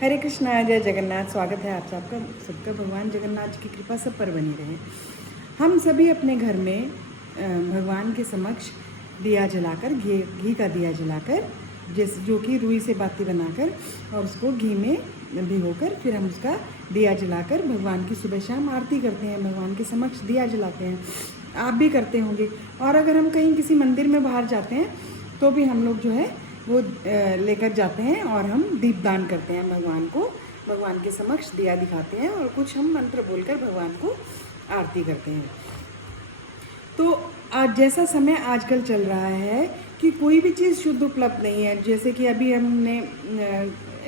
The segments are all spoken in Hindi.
हरे कृष्णा, जय जगन्नाथ। स्वागत है आप सबका सबका। भगवान जगन्नाथ जी की कृपा सब पर बनी रहे। हम सभी अपने घर में भगवान के समक्ष दिया जलाकर, घी का दिया जलाकर, जो कि रुई से बाती बनाकर और उसको घी में भिगोकर फिर हम उसका दिया जलाकर भगवान की सुबह शाम आरती करते हैं। भगवान के समक्ष दिया जलाते हैं। आप भी करते होंगे। और अगर हम कहीं किसी मंदिर में बाहर जाते हैं तो भी हम लोग जो है वो लेकर जाते हैं और हम दीपदान करते हैं भगवान को। भगवान के समक्ष दिया दिखाते हैं और कुछ हम मंत्र बोलकर भगवान को आरती करते हैं। तो आज जैसा समय आजकल चल रहा है कि कोई भी चीज़ शुद्ध उपलब्ध नहीं है। जैसे कि अभी हमने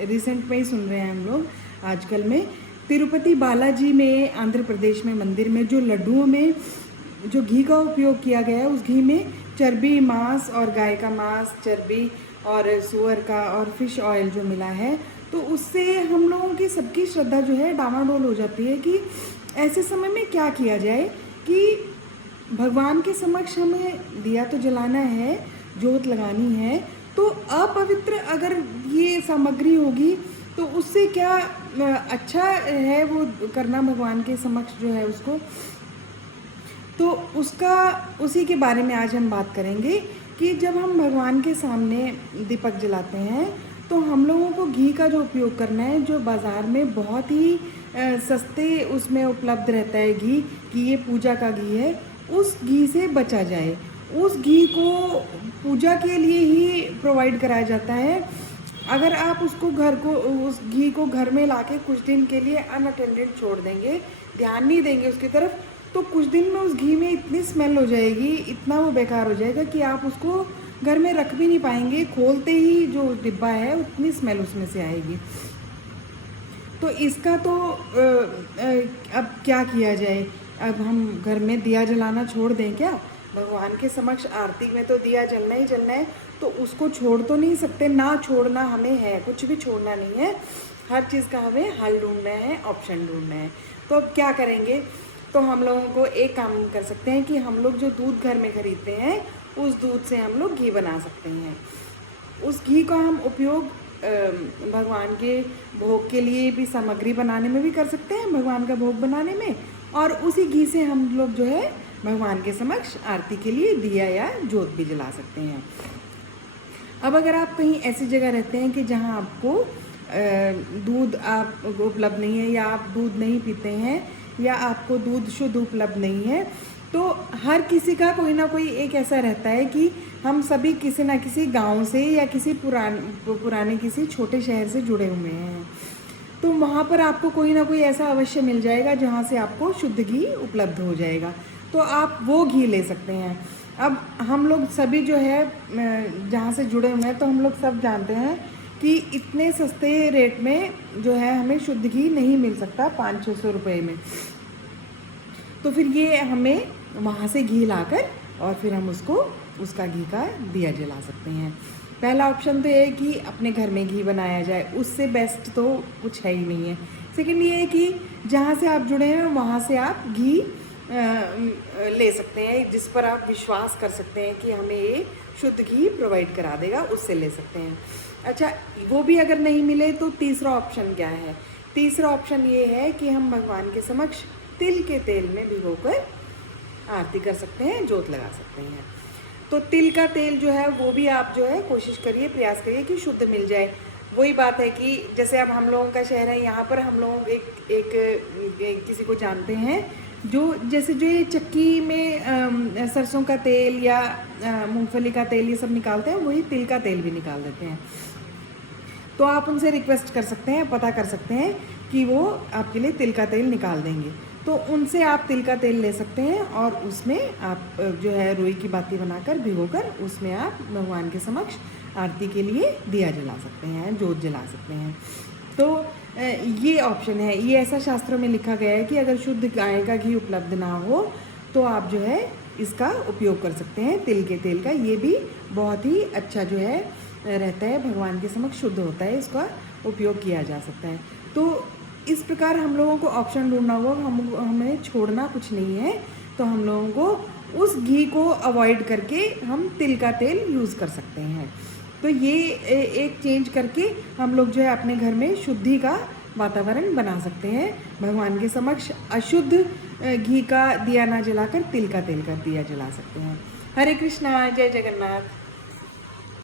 रिसेंट में ही सुन रहे हैं हम लोग आजकल में तिरुपति बालाजी में, आंध्र प्रदेश में मंदिर में जो लड्डुओं में जो घी का उपयोग किया गया है, उस घी में चर्बी, मांस और गाय का मांस, चर्बी और सुअर का और फिश ऑयल जो मिला है, तो उससे हम लोगों की सबकी श्रद्धा जो है डामाडोल हो जाती है कि ऐसे समय में क्या किया जाए कि भगवान के समक्ष हमें दिया तो जलाना है, जोत लगानी है, तो अपवित्र अगर ये सामग्री होगी तो उससे क्या अच्छा है वो करना भगवान के समक्ष जो है उसको। तो उसी के बारे में आज हम बात करेंगे कि जब हम भगवान के सामने दीपक जलाते हैं तो हम लोगों को घी का जो उपयोग करना है, जो बाज़ार में बहुत ही सस्ते उसमें उपलब्ध रहता है घी, कि ये पूजा का घी है, उस घी से बचा जाए। उस घी को पूजा के लिए ही प्रोवाइड कराया जाता है। अगर आप उस घी को घर में लाके कुछ दिन के लिए अनअटेंडेड छोड़ देंगे, ध्यान नहीं देंगे उसकी तरफ, तो कुछ दिन में उस घी में इतनी स्मेल हो जाएगी, इतना वो बेकार हो जाएगा कि आप उसको घर में रख भी नहीं पाएंगे। खोलते ही जो डिब्बा है उतनी स्मेल उसमें से आएगी। तो इसका तो अब क्या किया जाए? अब हम घर में दिया जलाना छोड़ दें क्या? भगवान के समक्ष आरती में तो दिया जलना ही जलना है, तो उसको छोड़ तो नहीं सकते। ना छोड़ना हमें है, कुछ भी छोड़ना नहीं है। हर चीज़ का हमें हल ढूंढना है, ऑप्शन ढूंढना है। तो अब क्या करेंगे? तो हम लोगों को एक काम कर सकते हैं कि हम लोग जो दूध घर में खरीदते हैं उस दूध से हम लोग घी बना सकते हैं। उस घी का हम उपयोग भगवान के भोग के लिए भी, सामग्री बनाने में भी कर सकते हैं, भगवान का भोग बनाने में, और उसी घी से हम लोग जो है भगवान के समक्ष आरती के लिए दिया या जोत भी जला सकते हैं। अब अगर आप कहीं ऐसी जगह रहते हैं कि जहां आपको दूध आप उपलब्ध नहीं है, या आप दूध नहीं पीते हैं, या आपको दूध शुद्ध उपलब्ध नहीं है, तो हर किसी का कोई ना कोई एक ऐसा रहता है कि हम सभी किसी ना किसी गांव से या किसी पुराने किसी छोटे शहर से जुड़े हुए हैं। तो वहाँ पर आपको कोई ना कोई ऐसा अवश्य मिल जाएगा जहाँ से आपको शुद्ध घी उपलब्ध हो जाएगा, तो आप वो घी ले सकते हैं। अब हम लोग सभी जो है जहाँ से जुड़े हुए हैं, तो हम लोग सब जानते हैं कि इतने सस्ते रेट में जो है हमें शुद्ध घी नहीं मिल सकता, 500-600 रुपये में। तो फिर ये हमें वहाँ से घी लाकर और फिर हम उसका घी का दिया जला सकते हैं। पहला ऑप्शन तो ये है कि अपने घर में घी बनाया जाए, उससे बेस्ट तो कुछ है ही नहीं है। सेकंड ये है कि जहाँ से आप जुड़े हैं वहाँ से आप घी ले सकते हैं, जिस पर आप विश्वास कर सकते हैं कि हमें ये शुद्ध घी प्रोवाइड करा देगा, उससे ले सकते हैं। अच्छा, वो भी अगर नहीं मिले तो तीसरा ऑप्शन क्या है? तीसरा ऑप्शन ये है कि हम भगवान के समक्ष तिल के तेल में भिगोकर आरती कर सकते हैं, जोत लगा सकते हैं। तो तिल का तेल जो है वो भी आप जो है कोशिश करिए, प्रयास करिए कि शुद्ध मिल जाए। वही बात है कि जैसे अब हम लोगों का शहर है, यहाँ पर हम लोग एक किसी को जानते हैं जो जैसे जो ये चक्की में सरसों का तेल या मूंगफली का तेल ये सब निकालते हैं, वही तिल का तेल भी निकाल देते हैं। तो आप उनसे रिक्वेस्ट कर सकते हैं, पता कर सकते हैं कि वो आपके लिए तिल का तेल निकाल देंगे। तो उनसे आप तिल का तेल ले सकते हैं और उसमें आप जो है रुई की बाती बनाकर भिगोकर उसमें आप भगवान के समक्ष आरती के लिए दिया जला सकते हैं, जोत जला सकते हैं। तो ये ऑप्शन है। ये ऐसा शास्त्रों में लिखा गया है कि अगर शुद्ध गाय का घी उपलब्ध ना हो तो आप जो है इसका उपयोग कर सकते हैं, तिल के तेल का। ये भी बहुत ही अच्छा जो है रहता है, भगवान के समक्ष शुद्ध होता है, इसका उपयोग किया जा सकता है। तो इस प्रकार हम लोगों को ऑप्शन ढूंढना होगा, हमें छोड़ना कुछ नहीं है। तो हम लोगों को उस घी को अवॉइड करके हम तिल का तेल यूज़ कर सकते हैं। तो ये एक चेंज करके हम लोग जो है अपने घर में शुद्धि का वातावरण बना सकते हैं। भगवान के समक्ष अशुद्ध घी का दिया ना जलाकर तिल का तेल का दिया जला सकते हैं। हरे कृष्णा, जय जगन्नाथ।